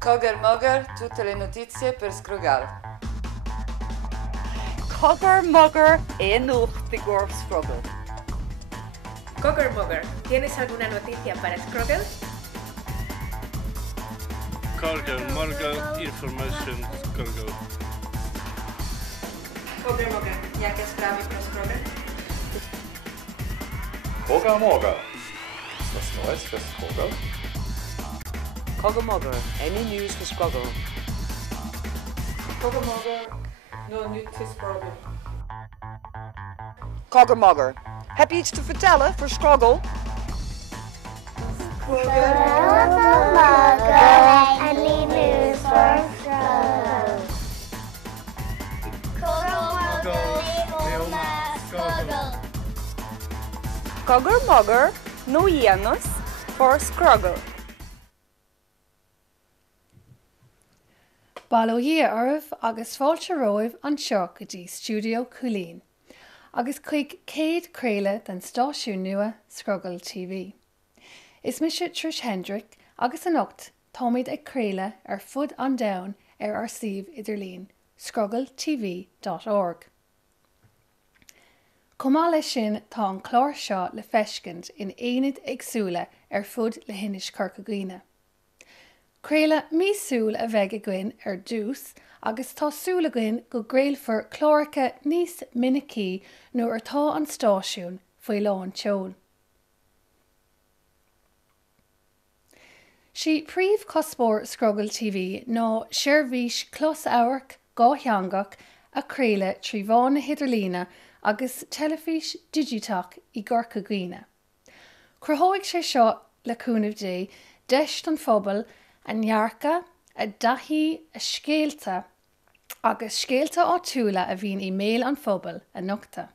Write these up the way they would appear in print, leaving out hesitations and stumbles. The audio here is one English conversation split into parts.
Cogger Mogger, tutte le notizie per Scrogall. Cogger Mogger nucht de Gorb Scrogall. Cogger Mogger, ¿tienes alguna noticia para Scrogall? Cogger Mogger, information Scrogall. Cogger Mogger, jakie sprawy pro Scrogall? Cogger Mogger. Ist was Neues für Scrogall? Cogger Mogger, any news for Scrogall? Cogger Mogger, no nytt till Scrogall. Cogger Mogger, heb je iets te vertellen voor Scrogall? Any news for Scrogall? Cogger Mogger, no yenus for Scrogall. Ballóí ormh agus fáilte roimh an seo go dtí Studio Coolín, agus chuig céad craoladh den stáisiún nua Scrogall TV. Is mise Trish Hendrick agus an ocht táimid ag craoladh ar fud an domhan ar suíomh idirlín scroggalltv.org. Comá lei sin tá an chlár seo le feiscint in aonad agsúla ar fud le hinis Corcaigíne. Craoladh mísúil a bheith againn ar dús agus tásúla againn go gréalfar chlóracha níos minicí nó ar tá an stáisiún faoi lán teol. Si príomh cospóir Scrogall TV ná seirbhís clos áhaireach gá theangach a craoladh trí bháin na hidirlíne agus telefís digitach i Corcaigíne. Cruthóigh sé seo le cúnamh dé deist an phobal a nearcha, a dathí, a scéalta, agus scéalta áitiúla a bhíon i méil an phobal a nochta.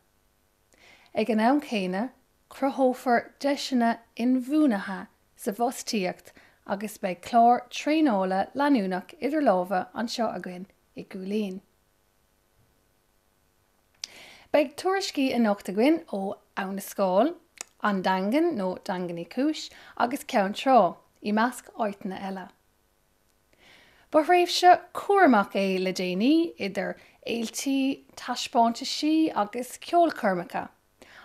Ag an ann céine, cruthófar deisina in bhúnathe sa bhostíocht agus beidh clár tréála leanúnach idir lámha an seo againn i Gúilín. Beidh tuairiscí a nocht againn ó ann na scáil, an dangan nó dangan i cúis agus ceann trá i measc áiteanna eile. Ba raibh se cuairmach é le déanaí idir éiltí taispáinte sí agus ceolcurmacha,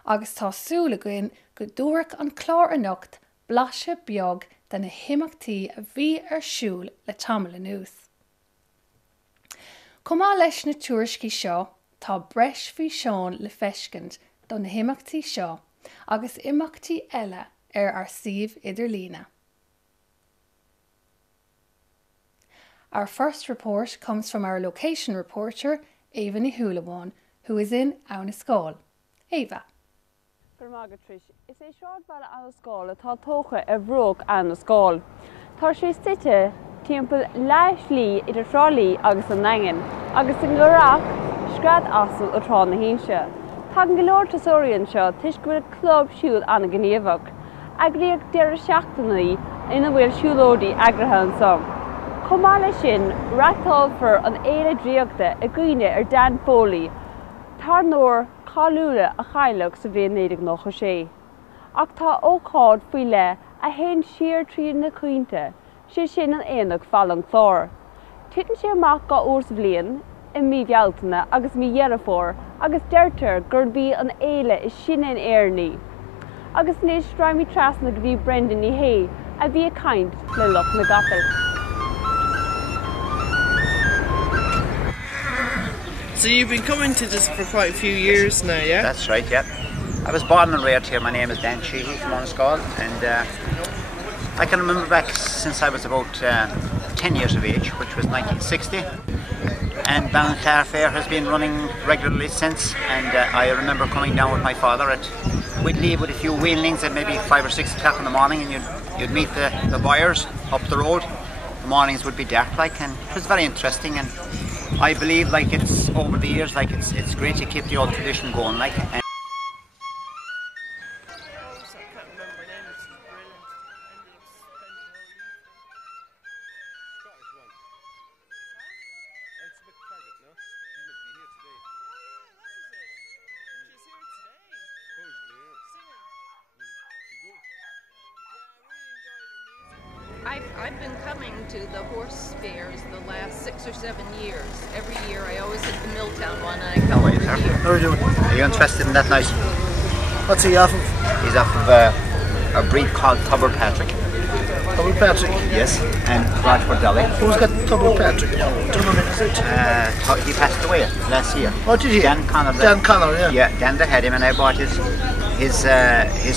agus tásúla againn go dúradh an clár a nocht blaise beag den na himachtaí a bhí ar siúl le tamil nús. Comá leis na tuairiscí seo, tá breis faoi seán le feiscint don na himachtaí seo agus imachtaí eile ar suíomh idirlíne. Our first report comes from our location reporter, Ava Nihulawan, who is in Auniscall. Ava. Is é seád bhile an scáil atá tócha a bhróg an scáil. Tá sé site timpeall leislí idir trálaí agus an nangan, agus an gcóireach scread asal ó trá na híse. Tá an golóir tasóiríonn seo tuisc go bhfuil club siúd anna gníomhach, aglaíodh deireadh seachtainaí ina bhfuil siúlódaí agratha an som. Comá lei sin reachtáilfar an éile dríochta a gcuine ar Dan Foley, tar nóir cáiliúla a chaileach sa bhliain 1996. Ach tá ócáid faoi le a haon siar trí na cuinte, sé sin an éanach fall an chlár. Tuireann sé amach gá uair sa bhliain i míbhealtaine agus mídhearafór agus deirtear gur bhí an éile is sin in éarnaí. Agus níos straimí trasna go bhí Brendan í hé a bhí a caint le loch na gapel. So you've been coming to this for quite a few years now, yeah? That's right, yeah. I was born and reared here. My name is Dan Sheehy from Monaskal, and I can remember back since I was about 10 years of age, which was 1960. And Ballinclare Fair has been running regularly since, and I remember coming down with my father we'd leave with a few wheelings at maybe 5 or 6 o'clock in the morning, and you'd meet the buyers up the road. The mornings would be dark like, and it was very interesting, and I believe like it's over the years, like it's great to keep the old tradition going, like. I've been coming to the horse fairs the last 6 or 7 years. Every year I always hit the Milltown one and I come over here. How are you doing? Are you interested in that nice? What's he off of? He's off of a breed called Tubber Patrick. Tubber Patrick? Yes, and Rochford Dolly. Who's got Tubber Patrick? He passed away last year. What did he? Dan Connor. Dan Connor, yeah. Yeah, Dan that had him, and I bought his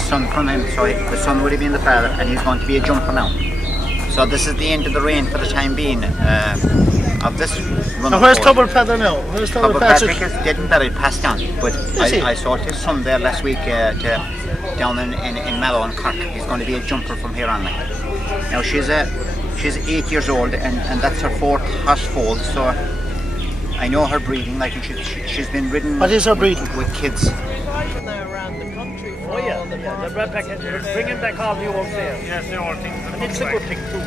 son from him, so the son would have been the father, and he's going to be a jumper now. So this is the end of the reign for the time being of this run. Now where's Tubber Patrick now? Where's Tubber Patrick? Patrick is dead and buried, passed on. But I sold his son there last week down in Mallow and Cork. He's going to be a jumper from here on. Now she's 8 years old, and that's her 4th horse foal. So I know her breeding. Like she's been ridden. What is her breeding? With kids. Around the country for all the they're bringing back all the old sales. Yes, the old things. And it's a good thing too.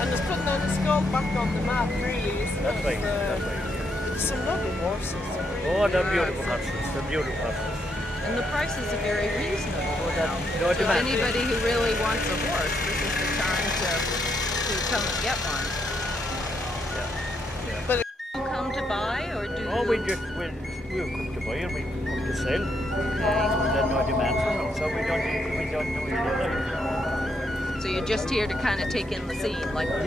And it's putting the skull back on the map, really, isn't That's it? right. That's right. Some lovely horses. Oh, they're beautiful horses. They're beautiful horses. And the prices are very reasonable. No So demand. anybody who really wants a horse, this is the time to come and get one. Yeah. But you come to buy, or do Oh, you? we'll come to buy and we come to sell. Okay. There's no demand for them, so we don't do anything. So you're just here to kind of take in the scene, like I am.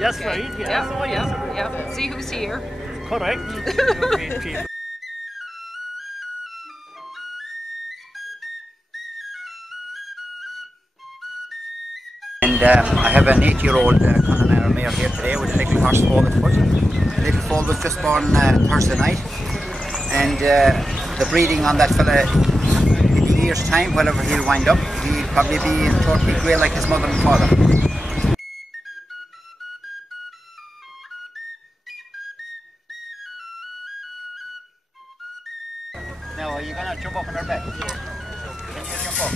Yes, Okay. right, yes. Yep, Oh, yes. yep. See who's here. Correct. You meet people. And I have an 8-year-old Connemara mare here today with a little horse foal at foot. The little foal was just born Thursday night, and the breeding on that fella in a year's time, whenever he'll wind up, he'll probably be totally grey like his mother and father. Now, are you going to jump up on her back? Yeah. Can you jump up?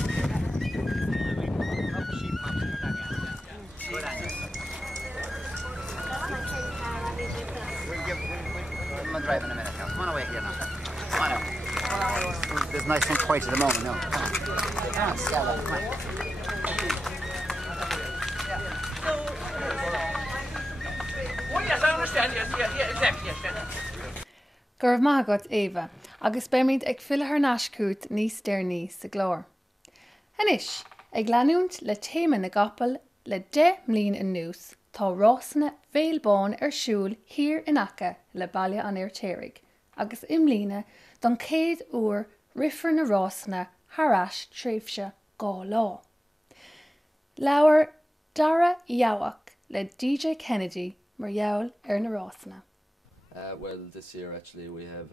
We'll give him a drive in a minute now. Come on away here now. Come on now. It's nice and quiet at the moment now. Come on, Stella. Come on. Oh yes, I understand. Yes, yeah, exactly. Yes. Gur magat Eva, agus beimid ag fill ar nascút níos déirní sa glór. Hanis, ag leanúnt le téime na gapal le 10 mlín in nús, tá rásanna bhéilbáin ar siúl hir in Aca le baile an Airtérig, agus imlína don 100 uair rifar na rásanna harás tréifse gá lá. Leabhar Dara Iawach le DJ Kennedy mar gheall ar na rásanna. Well, this year actually we have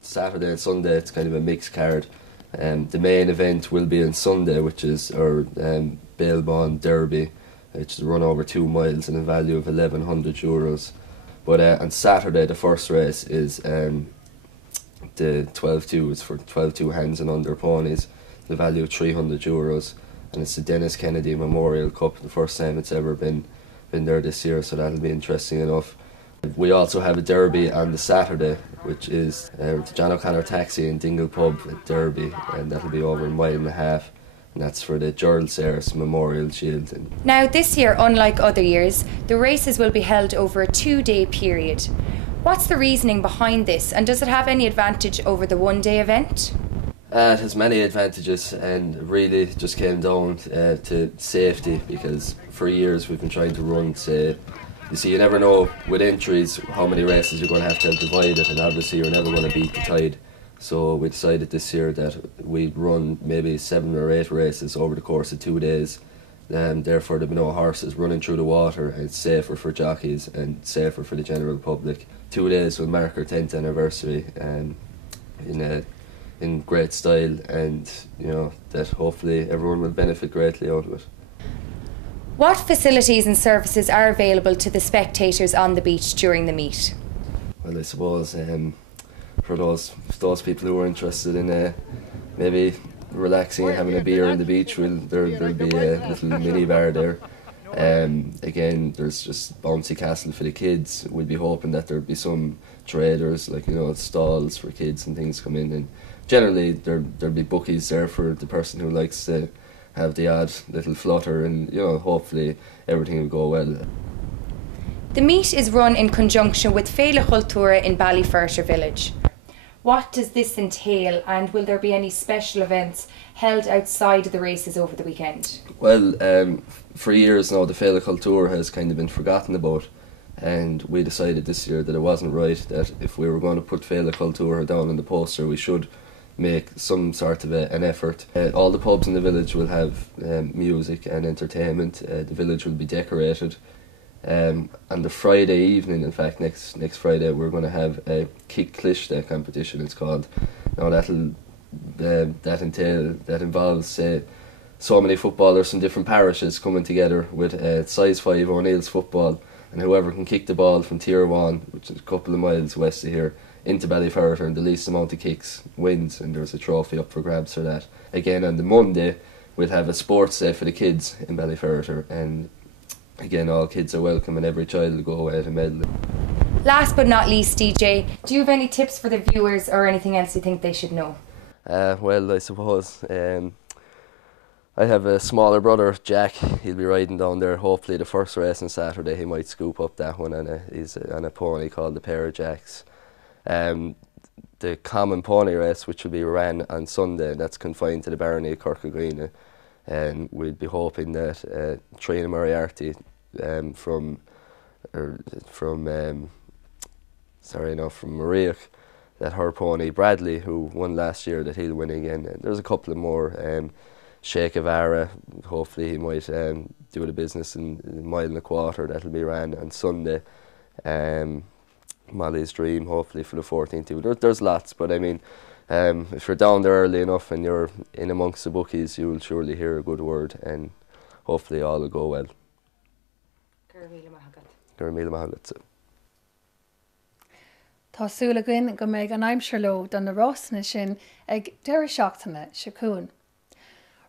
Saturday and Sunday. It's kind of a mixed card. The main event will be on Sunday, which is our Bailbon Derby, which is run over 2 miles and a value of €1,100. But on Saturday, the first race is the 12-2. It's for 12-2 hands and under ponies, the value of €300, and it's the Dennis Kennedy Memorial Cup, the first time it's ever been there this year. So that'll be interesting enough. We also have a derby on the Saturday, which is the John O'Connor Taxi and Dingle Pub Derby, and that'll be over a mile and a half, and that's for the Gerald Sayers Memorial Shield. Now this year, unlike other years, the races will be held over a 2-day period. What's the reasoning behind this, and does it have any advantage over the one-day event? It has many advantages, and really just came down to safety, because for years we've been trying to run, say, you see, you never know with entries how many races you're going to have divided, and obviously you're never going to beat the tide. So we decided this year that we'd run maybe 7 or 8 races over the course of 2 days. Therefore there'll be no horses running through the water, and it's safer for jockeys and safer for the general public. 2 days will mark our 10th anniversary in great style, and you know that hopefully everyone will benefit greatly out of it. What facilities and services are available to the spectators on the beach during the meet? Well, I suppose for those people who are interested in maybe relaxing and having a beer on the beach, there'll be a little mini bar there. Again, there's just bouncy castle for the kids. We'd be hoping that there'd be some traders, like, you know, stalls for kids and things come in, and generally there'll be bookies there for the person who likes to have the odd little flutter, and hopefully everything will go well. The meet is run in conjunction with Féile Cultúra in Ballyferter village. What does this entail, and will there be any special events held outside of the races over the weekend? Well, for years now the Féile Cultúra has kind of been forgotten about, and we decided this year that it wasn't right, that if we were going to put Féile Cultúra down on the poster, we should make some sort of an effort. All the pubs in the village will have music and entertainment. The village will be decorated. On the Friday evening, in fact, next Friday, we're going to have a kick clishte competition, it's called. Now that involves so many footballers from different parishes coming together with size 5 O'Neill's football, and whoever can kick the ball from Tier 1, which is a couple of miles west of here, into Ballyferter, and the least amount of kicks wins, and there's a trophy up for grabs for that. Again, on the Monday, we'll have a sports day for the kids in Ballyferter, and again, all kids are welcome and every child will go away to medal. Last but not least, DJ, do you have any tips for the viewers or anything else you think they should know? Well, I suppose I have a smaller brother, Jack. He'll be riding down there. Hopefully the first race on Saturday he might scoop up that one, and he's on a pony called the Pair of Jacks. The common pony race, which will be ran on Sunday, that's confined to the Barony of Corcagreen, and we'd be hoping that Trina Moriarty from Mariach, that her pony Bradley, who won last year, that he'll win again. And there's a couple of more. Sheikh Avara, hopefully he might do the business in a mile and a quarter, that'll be ran on Sunday. Molly's Dream, hopefully for the 14th. There's lots, but I mean, if you're down there early enough and you're in amongst the bookies, you'll surely hear a good word, and hopefully all will go well. Tásúla gin go méid an aimsir lo don na Rosna sin ag deir seachtainna sicún.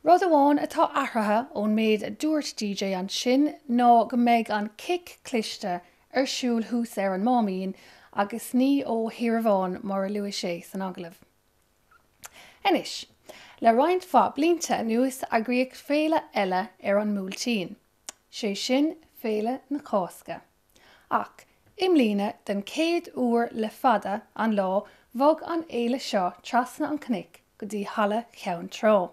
Rud amháin atá athratha ón méid a dúirt DJ an sin ná go méid an kick clishte ar siúl hús ar an mámín agus ní ó hiramháin mar a luas sé san aglah. Inis, le roinnt fá blianta nuas a gríoch féile eile ar an múltín. Sé sin féile na cásca. Ach, imlíne den 100 uair le fada an lá bhog an éile seo trasna an cnic go dtí hala cheann trá.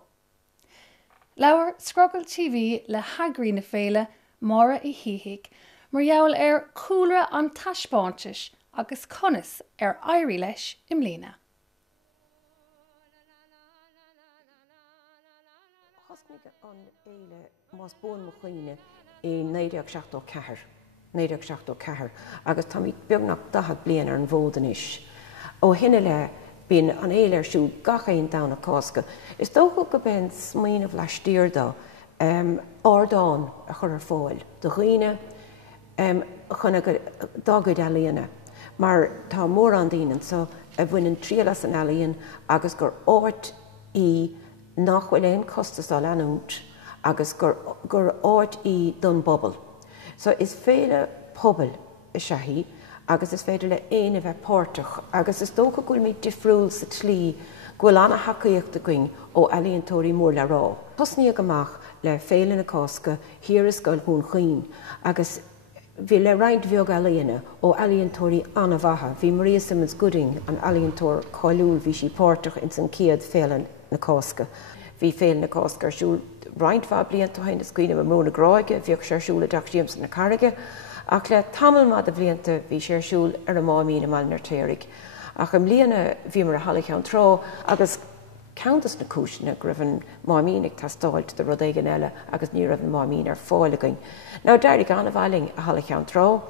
Leabhar Scrogall TV le hagrí na féile mára I híhiigh mar gheall ar cúlra an taispáintis agus conas ar éirí leis imlíne. Chosmig an éile más bún mo chuoine I 1974. 1974 agus tá mí beagnach 10 bliain ar an bhódan is. Ó hinne le bín an éile siú gachaon dana cásca. Is dócha go ben smaoinmh leis tíordá ádáin a chur ar fáil. Do chuoine chuna go dágad ealaíonna. Mar tá mór an daoine so a bhaineann tríalas an ealaíon agus gur áit I nachhfuil éon costas á leanúnt agus gur áit I don bobal. So is féile pobl I sehí agus is féidir le éana bheith páirteach agus is dócha gúil mí difriúil sa tlí gúil anna hacaíochta going ó ealaíontóirí mór le rá. Tosníodh amach le féile na cásca hir is goil hún chuoin agus bhí le roinnt bheag ealaíonna ó ealaíontóirí anna bhatha. Bhí Maria Simmons Gooding an ealaíontóir cáiliúil bhí sí páirteach in san céad féile na cásca. Bhí féile na cásca ar siúil roinnt bha blianta hain na scuoine a mróna gráige, bhíoh sé ar siúil a Jack James na carige, ach le tamil mad a blianta bhí sé ar siúil ar a mámín a malnar téirigh. Ach am líana bhí mar a hala cheann trá agus countess na cúisina go raibh an mámínig tá stáilt de rud éigean eile agus ní raibh an mámín ar fáil againn. Ná deirigh anna bhailing a hala cheann trá.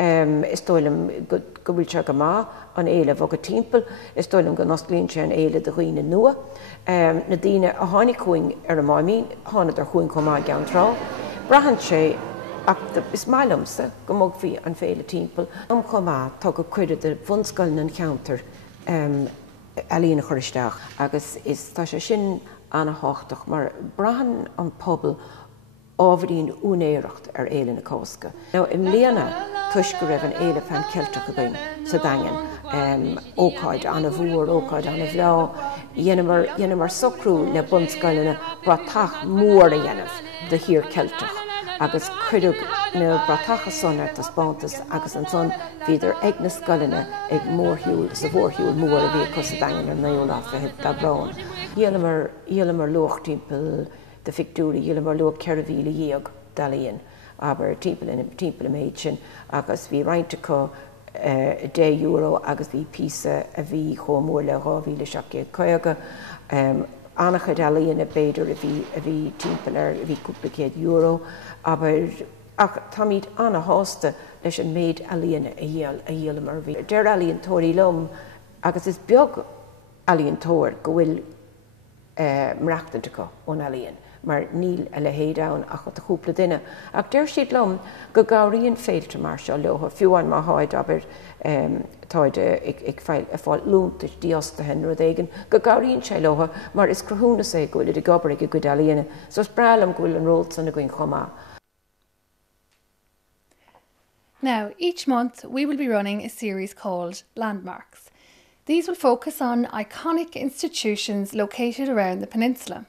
Is dóilm go bhfuil se go má an éile bhag a timpeall, is dóilm go noslíonn sé an éile de chuoine nua. Na daoine a tháinig chuing ar a mámín, tháinig ar chuing chomá geann trá. Brahan sé ach is mailamsa go móg bhí an féile timpeall. Am chomá tá go cuireadh de bhunscoiln an cheantar ealaíonna choristeach agus is tá sé sin anna háchtach mar brahan an pobl ábhríonn únéireacht ar éile na cásca. Now im líana tuis go raibh an éile fan ceilteach againn sa daingean ócáid an a bhúr, ócáid an a bhlá, dhéanamar socrú le bunscoilena bratach mór a dhéanamh de hir Celtach. Agus chuireadh na bratacha sonar tas bantas agus an son viidir ag na scoilena ag mórhiúil sa bhórhiúil mór a bhí cos a dagan ar naolaach a da brán. Dhéanamar loch timppel de fictúri, dhéanamar loch ceirhíle dhéag dalíon, aber timppel méid sin agus bhí reinte có €10 agus bhí písa a bhí chomór le ráhíle seacha coiga. Annach dalíon a beidir a bhí timppel ar a bhí cúplacéad euro, aber ach tá míad anna hásta leis an méid alíonn a dhéalamar bhí. Deir alíonn tóirí lom agus is beag alíonn tóir go bhfuil mreachtainte go ón alíonn, mar níl a le héadán a chut a chúpla duine. Ach deir siad lom go gabhraíonn féilte mar seo leotha fiúin má háid aber táide ag fáil lúntais díosta hen rud éigen go gabhraíonn sé leotha mar is cruthúna sé go bhfuil i gobar ag go dalíonne, so is brelam go bhfuil an rót sanna going chomá. Now, each month we will be running a series called Landmarks. These will focus on iconic institutions located around the peninsula.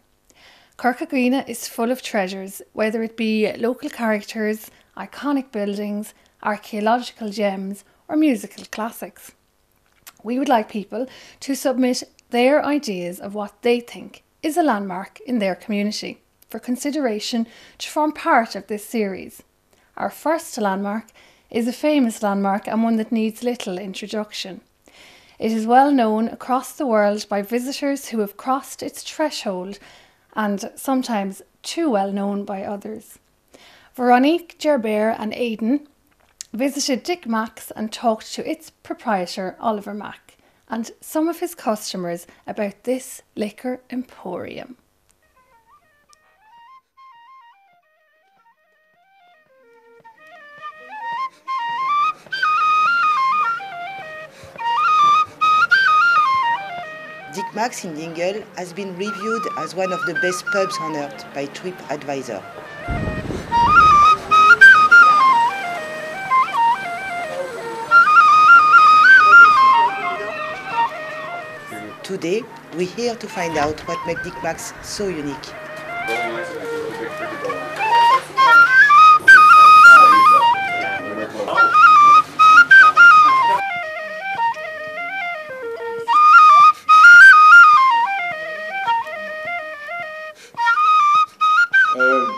Corcagrina is full of treasures, whether it be local characters, iconic buildings, archaeological gems or musical classics. We would like people to submit their ideas of what they think is a landmark in their community for consideration to form part of this series. Our first landmark is a famous landmark and one that needs little introduction. It is well known across the world by visitors who have crossed its threshold and sometimes too well known by others. Veronique, Gerbert and Aidan visited Dick Mack's and talked to its proprietor Oliver Mack and some of his customers about this liquor emporium. Dick Mack's in Dingle has been reviewed as one of the best pubs on earth by TripAdvisor. Today, we're here to find out what makes Dick Mack's so unique.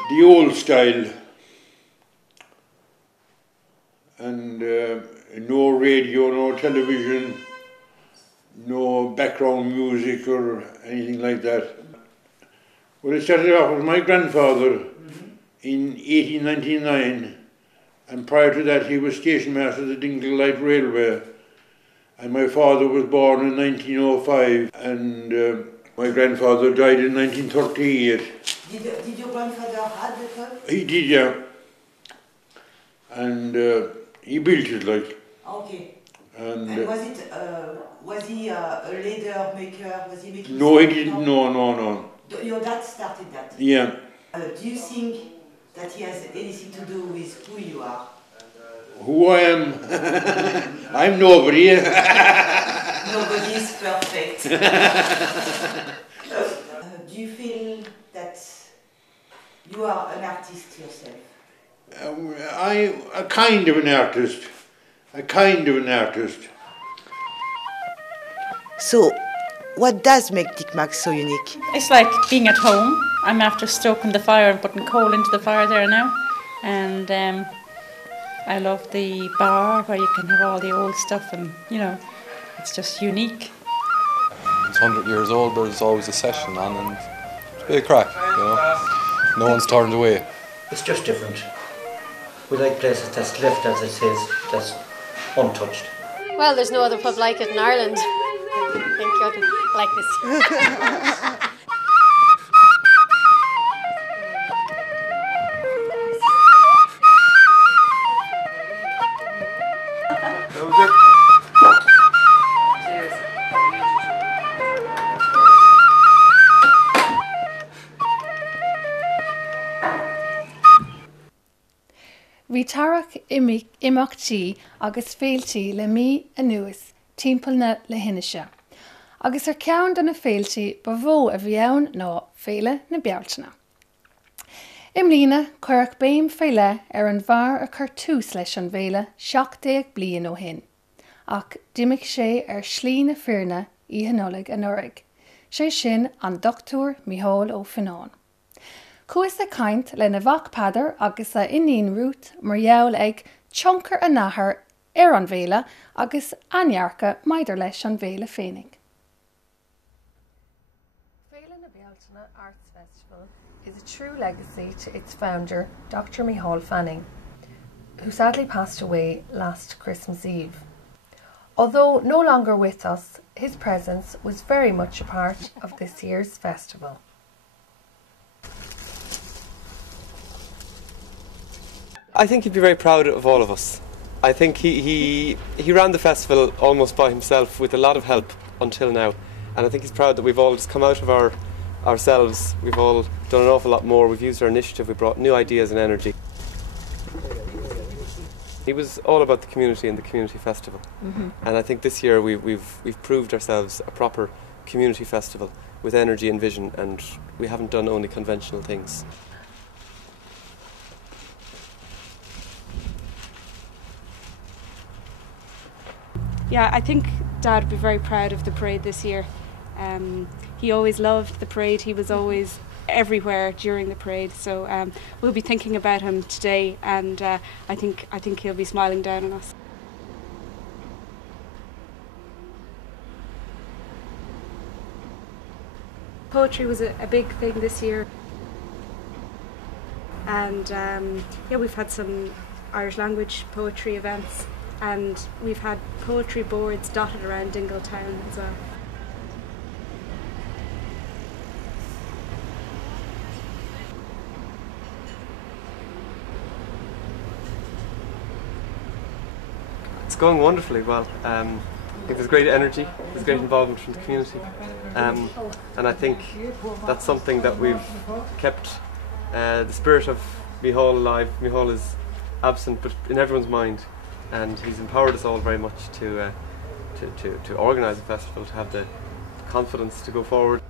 The old style, and no radio, no television, no background music or anything like that. Well, it started off with my grandfather in 1899, and prior to that he was station master of the Dingle Light Railway, and my father was born in 1905, and my grandfather died in 1938. Did your grandfather have the pub? He did, yeah. And he built it, like. Okay. And was he a leather maker? Was he making? No, he didn't. No. Your dad started that. Yeah. Do you think that he has anything to do with who you are? Who I am? I'm nobody. Nobody is perfect. Do you feel that you are an artist yourself? I'm a kind of an artist. So, what does make Dick Mack so unique? It's like being at home. I'm after stoking the fire and putting coal into the fire there now. And I love the bar where you can have all the old stuff and, you know, it's just unique. It's 100 years old, but there's always a session on and it's a bit of crack, you know. No one's turned away. It's just different. We like places that's left, as it says, that's untouched. Well, there's no other pub like it in Ireland. Thank God, like this. Bhí tarach imeachtaí agus féiltí le mí anuas timpeall na le Hinise. Agus ceann do na féiltí ba bhó a bhí ann ná féile na bealtaine. Im lína chuirc béim féile an bhar a chur tús leis an bhéile 17 bliain ó hin. Ach d'imigh sé slí na fearna í hanolig an orig. Sé sin an Dr. Micheál ó Fináin. Cuas a caint le na bhacpadar agus a iníon rút mar gheall ag tioncar a nathair an bhéile agus anhearcha maidir leis an bhéile féinnig. Féile na Bealtaine Arts Festival is a true legacy to its founder, Dr. Micheál Fanning, who sadly passed away last Christmas Eve. Although no longer with us, his presence was very much a part of this year's festival. I think he'd be very proud of all of us. I think he ran the festival almost by himself with a lot of help until now, and I think he's proud that we've all just come out of ourselves. We've all done an awful lot more. We've used our initiative. We brought new ideas and energy. He was all about the community and the community festival, and I think this year we've proved ourselves a proper community festival with energy and vision, and we haven't done only conventional things. Yeah, I think Dad would be very proud of the parade this year. He always loved the parade. He was always everywhere during the parade. So we'll be thinking about him today, and I think he'll be smiling down on us. Poetry was a big thing this year, and yeah, we've had some Irish language poetry events. And we've had poetry boards dotted around Dingle Town as well. It's going wonderfully well. I think there's great energy, there's great involvement from the community, and I think that's something that we've kept the spirit of Micheál alive. Micheál is absent, but in everyone's mind. And he's empowered us all very much to organise a festival, to have the confidence to go forward.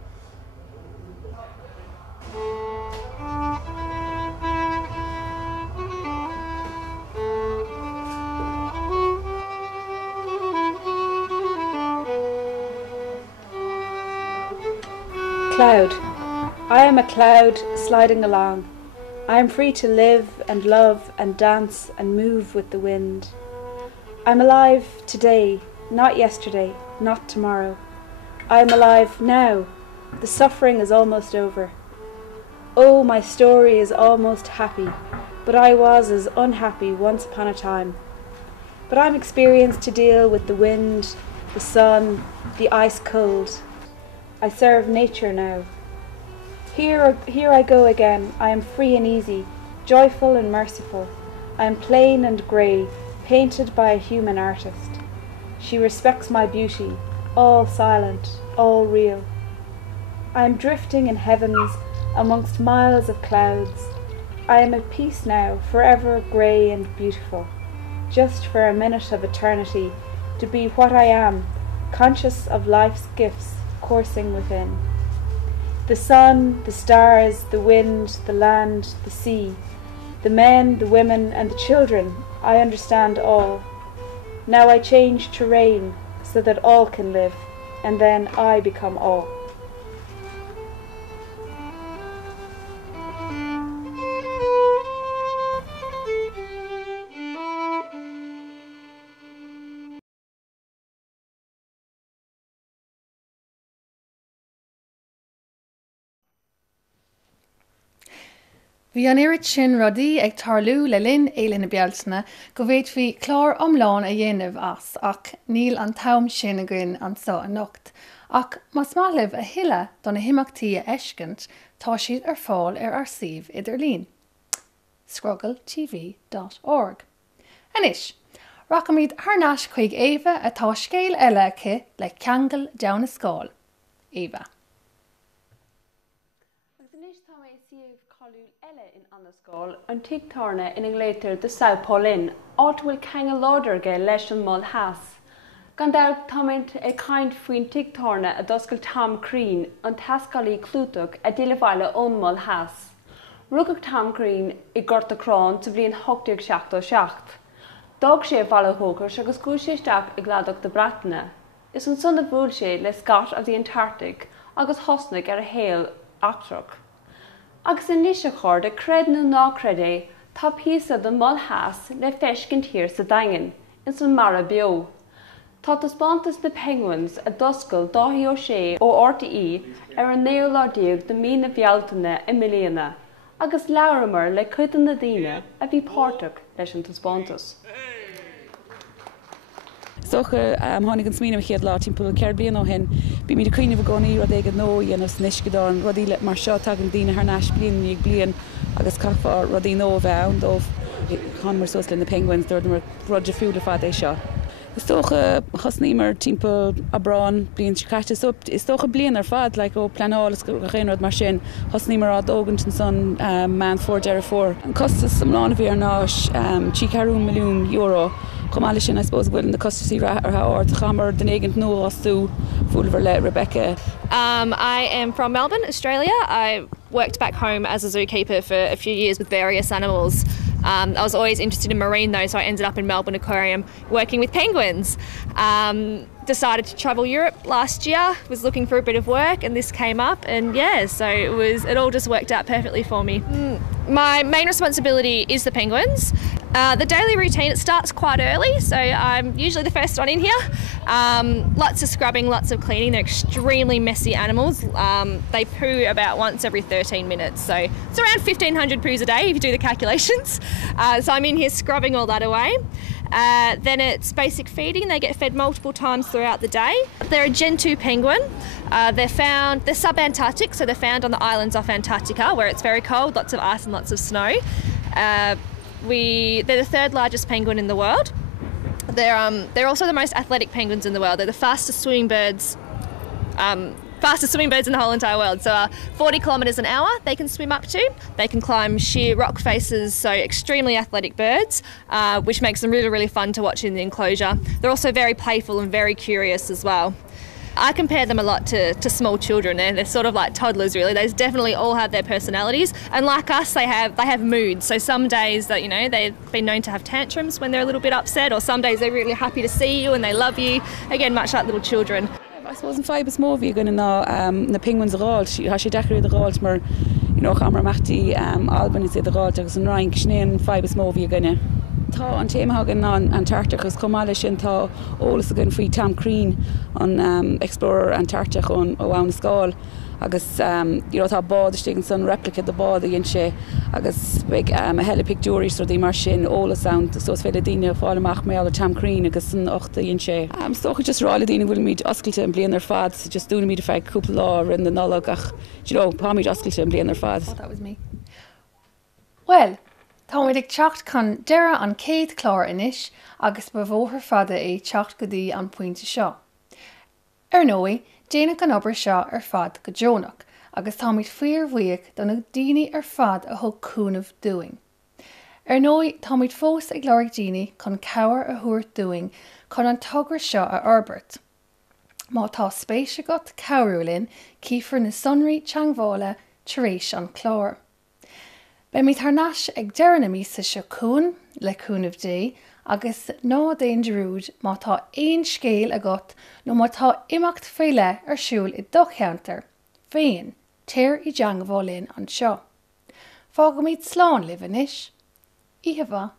Cloud. I am a cloud sliding along. I am free to live and love and dance and move with the wind. I'm alive today, not yesterday, not tomorrow. I am alive now. The suffering is almost over. Oh, my story is almost happy, but I was as unhappy once upon a time. But I'm experienced to deal with the wind, the sun, the ice cold. I serve nature now. Here I go again. I am free and easy, joyful and merciful. I am plain and grey, painted by a human artist. She respects my beauty, all silent, all real. I am drifting in heavens amongst miles of clouds. I am at peace now, forever grey and beautiful, just for a minute of eternity, to be what I am, conscious of life's gifts coursing within. The sun, the stars, the wind, the land, the sea, the men, the women and the children, I understand all. Now I change to rain so that all can live, and then I become all. Bhí an irid sin rudaí ag tarlú le linn éile na Bealtaine go bhfuil bhí clár iomlán a dhéanamh as ach níl an tam sin againn an sa anocht. Ach mas máilibh a thuile don na himeachtaí a eiscint tá siad ar fáil ar arsíomh idirlín. Scrogall.tv.org. Anis, rachamíd thnáis chuig Éva atá scéal eile acu le ceangal down na scáil. Éva. An tiigtarna in Inglaterra de Sao Paulin áhfuil cheanga láidir ge leis an mul heas. Gan dar táint ag caint faoin tictárna a doscail Tom Crean an tascailí clúteach a díleabhaile ón mol heas. Rugach Tom Crean I gcuirt a crán sa bhliain 87. Dog sé bhalla thógairs agus cúil sé isteach I gladach de Breataine. Is an son a bhúil sé le Scott of the Antarctic agus thosnaigh ar a héal achtrach. Agus in níos a chóir de cred nó nácred é tá píosa do mol heas le feiscin tír sa daingen in san mara bio. Tá taspántas na penguins a doscail 26 ó RTE ar an 9 de mína bhealtaine I millióna, agus leabharamar le cuidan na daoine a bhí páirteach leis an taspántas. Socha tháinig an smíanam chéad lá timpeall ceir bliain ó hin, bhí míad cuioineh gcónaí rud éige nó dhéanamh níos go dáin rudí le mar seo tag an daoine th neis bliain bliain agus cafa rudí nó bheith an dómh chun mar sos le na penguins dúir mar rud de fiúla fad é seo. Is tócha chosnímar timpeall a brán blion caite is tócha blian ar fad le ó planálas go chéanrad mar sin chosnímar á dógant san man 4 An costas sam lána bhí ar náis €2 milliún chumáile sin I suppose bhfuil na costasí ratha ort chamar den éigent nó asú fuilhar le Rebecca. I am from Melbourne, Australia. I worked back home as a zookeeper for a few years with various animals. I was always interested in marine though, so I ended up in Melbourne Aquarium working with penguins. Decided to travel Europe last year, was looking for a bit of work and this came up and yeah, so it all just worked out perfectly for me. My main responsibility is the penguins. The daily routine, it starts quite early, so I'm usually the first one in here. Lots of scrubbing, lots of cleaning. They're extremely messy animals. They poo about once every 13 minutes, so it's around 1,500 poos a day if you do the calculations. So I'm in here scrubbing all that away. Then it's basic feeding. They get fed multiple times throughout the day. They're a Gen 2 penguin. They're sub-Antarctic, so they're found on the islands off Antarctica where it's very cold, lots of ice and lots of snow. They're the third largest penguin in the world. They're also the most athletic penguins in the world. They're the fastest swimming birds in the whole entire world. So 40 kilometres an hour they can swim up to. They can climb sheer rock faces, so extremely athletic birds, which makes them really, really fun to watch in the enclosure. They're also very playful and very curious as well. I compare them a lot to small children. They're sort of like toddlers really. They definitely all have their personalities, and like us they have moods. So some days that they've been known to have tantrums when they're a little bit upset, or some days they're really happy to see you and they love you. Again, much like little children. I suppose an fibus móví gona na penguins a gáil, ha sé decorated a gáil mar chamar machtaí Albany sé a gáil agus an rain snéan fibus móví a gona. Tá an téime hagan ná Antarctic agus comáile sin tá ólas a gon faoi Tom Crean an Explorer Antarctic ó bhain scáil agus tá bád istigh san replica de bád a dhéon sé agus beag a heile picúirí so dí mar sin ólas an sos féile daine fáil amach mé a Tom Crean agus san 8 dhéon sé. Stocha just rála daine bhfuil míid oscailte an blian ar fad, just dúna míad a feidh cúpla lá rin na nollag ach pá míid oscailte an blian ar fad. That was me. Well, tá muid ag teacht chun deireadh an céad chlár inis agus ba bhóthar fada é teacht go dtí an pointe seo. Ar nói, déanach an obair seo ar fad go Jónach, agus tá muid faoir bhuaigh don na daoine ar fad a thug cúnamh dúing. Ar nói, tá muid fós ag leirigh daoine chun cabhar a thuairt dúing chun an togra seo a Albert. Má tá spéise got cabhrúlinn cífar na sonraí teangmhála tar éis an chlár. Be mi tar náis ag deireanna mísa seo cún le cúnamh dé agus ná déon drúd má tá aon scéal agat nó má tá imacht féile ar siúl I docheantar, féin, tír I deangmhálinn an seo. Fága míad sláán libh inis. Íomhá.